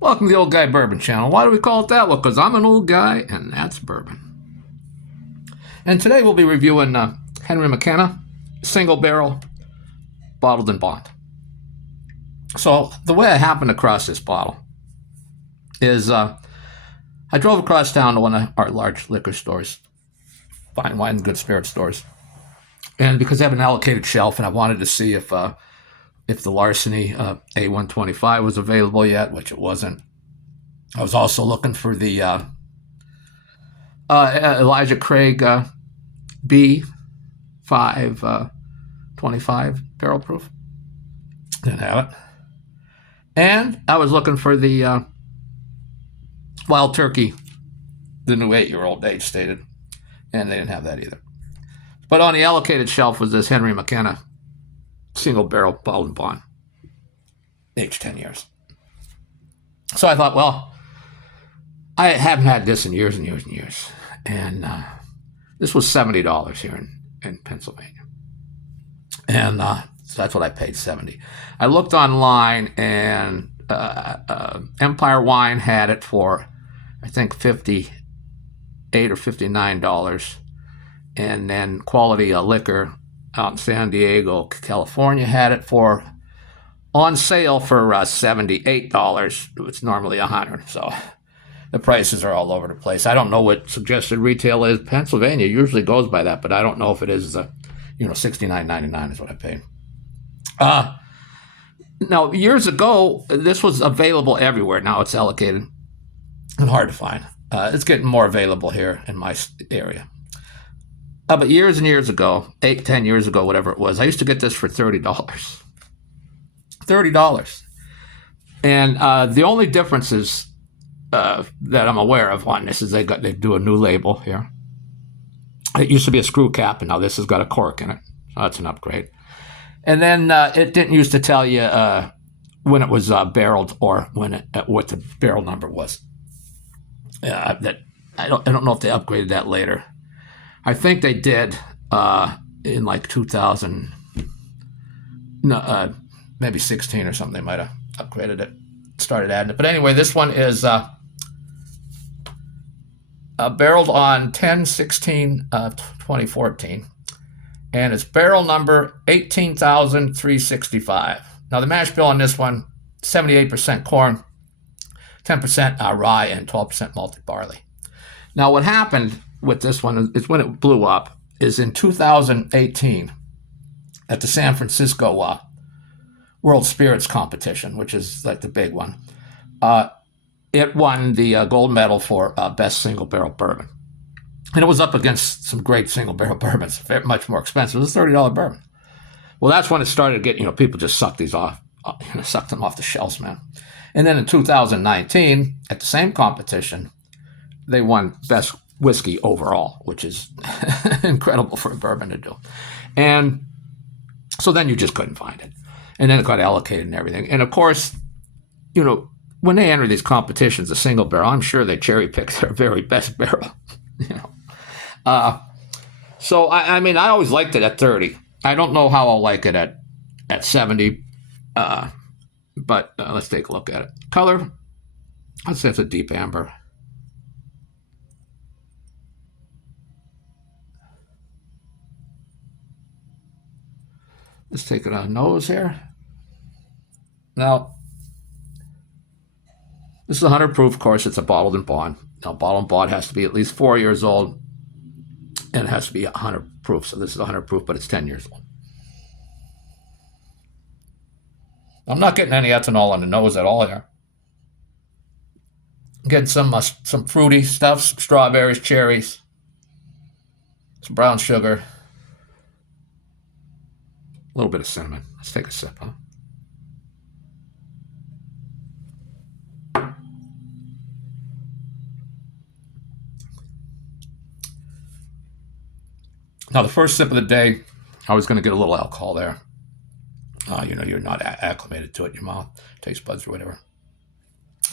Welcome to the Old Guy Bourbon Channel. Why do we call it that? Well, because I'm an old guy, and that's bourbon. And today we'll be reviewing Henry McKenna, single barrel, bottled in bond. So the way I happened across this bottle is I drove across town to one of our large liquor stores, fine wine and good spirit stores. And because they have an allocated shelf, and I wanted to see if the Larceny A125 was available yet, which it wasn't. I was also looking for the Elijah Craig B525 barrel proof. Didn't have it. And I was looking for the Wild Turkey, the new 8-year-old age stated, and they didn't have that either. But on the allocated shelf was this Henry McKenna single barrel bottled in bond, aged 10 years. So I thought, well, I haven't had this in years and years and years. And this was $70 here in Pennsylvania. And so that's what I paid, $70. I looked online, and Empire Wine had it for, I think, $58 or $59. And then Quality Liquor out in San Diego, California, had it for on sale for $78. It's normally $100. So the prices are all over the place. I don't know what suggested retail is. Pennsylvania usually goes by that, but I don't know if it is $69.99 is what I paid. Now, years ago, this was available everywhere. Now it's allocated and hard to find. It's getting more available here in my area. But years and years ago, 8, 10 years ago, whatever it was, I used to get this for $30. $30. And the only differences that I'm aware of on this is they do a new label here. It used to be a screw cap, and now this has got a cork in it. So that's an upgrade. And then it didn't used to tell you when it was barreled or what the barrel number was. That I don't know if they upgraded that later. I think they did in like 2000, maybe 16 or something. They might have upgraded it, started adding it. But anyway, this one is barreled on 10/16/2014, and it's barrel number 18,365. Now the mash bill on this one, 78% corn, 10% rye, and 12% malted barley. Now what happened with this one is when it blew up is in 2018 at the San Francisco World Spirits Competition, which is like the big one. It won the gold medal for best single barrel bourbon. And it was up against some great single barrel bourbons, much more expensive. It was a $30 bourbon. Well, that's when it started to get, people just sucked these off, sucked them off the shelves, man. And then in 2019, at the same competition, they won best whiskey overall, which is incredible for a bourbon to do. And so then you just couldn't find it. And then it got allocated and everything. And of course, when they enter these competitions, a single barrel, I'm sure they cherry pick their very best barrel. So I mean, I always liked it at 30. I don't know how I'll like it at 70. But let's take a look at it. Color, I'd say it's a deep amber. Let's take it on nose here. Now, this is 100 proof, of course. It's a bottled in bond. Now, bottled in bond has to be at least 4 years old, and it has to be 100 proof. So this is 100 proof, but it's 10 years old. I'm not getting any ethanol on the nose at all here. I'm getting some fruity stuff, some strawberries, cherries, some brown sugar, a little bit of cinnamon. Let's take a sip, huh? Now, the first sip of the day, I was going to get a little alcohol there. You're not acclimated to it, your mouth, taste buds or whatever.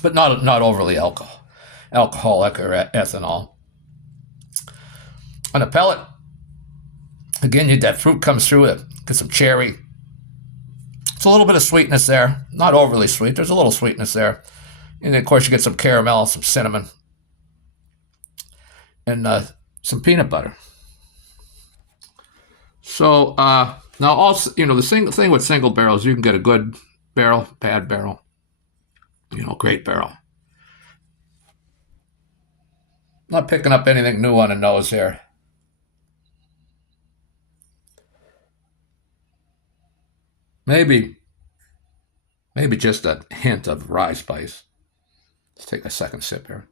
But not overly alcoholic or ethanol. On a palate, again, that fruit comes through it. Get some cherry. It's a little bit of sweetness there. Not overly sweet. There's a little sweetness there. And then, of course, you get some caramel, some cinnamon, and some peanut butter. So now, also, the thing with single barrels, you can get a good barrel, bad barrel, great barrel. Not picking up anything new on the nose here. Maybe just a hint of rye spice. Let's take a second sip here.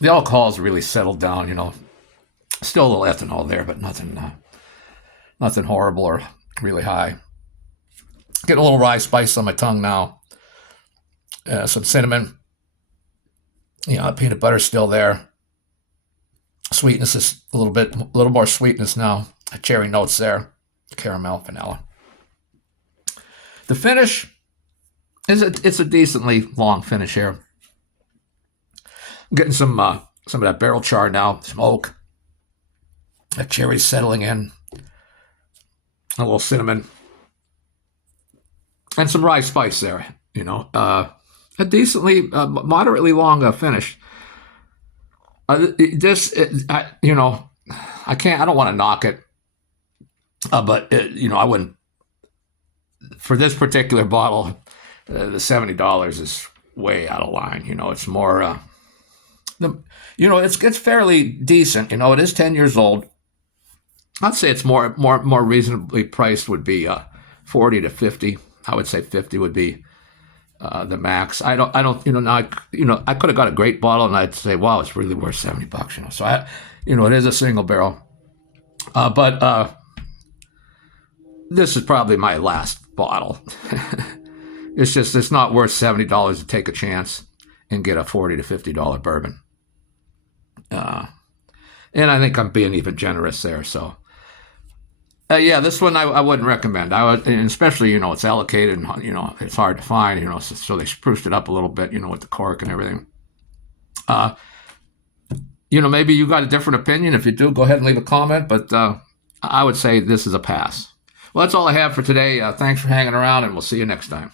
The alcohol's really settled down. Still a little ethanol there, but nothing horrible or really high. Get a little rye spice on my tongue now. Some cinnamon. Peanut butter's still there. Sweetness is a little more sweetness now. Cherry notes there. Caramel, vanilla. The finish it's a decently long finish here. I'm getting some of that barrel char now, some oak. That cherry's settling in. A little cinnamon. And some rye spice there, a decently, moderately long finish. I don't want to knock it, but I wouldn't. For this particular bottle, the $70 is way out of line. It's more, it's fairly decent. It is 10 years old. I'd say it's more reasonably priced would be 40 to 50. I would say 50 would be the max. I don't. Now, I could have got a great bottle, and I'd say, wow, it's really worth $70. So it is a single barrel, but this is probably my last bottle. It's not worth $70 to take a chance and get a $40 to $50 bourbon. And I think I'm being even generous there. So. This one I wouldn't recommend. I would, and especially it's allocated and it's hard to find. So they spruced it up a little bit. With the cork and everything. Maybe you got a different opinion. If you do, go ahead and leave a comment. But I would say this is a pass. Well, that's all I have for today. Thanks for hanging around, and we'll see you next time.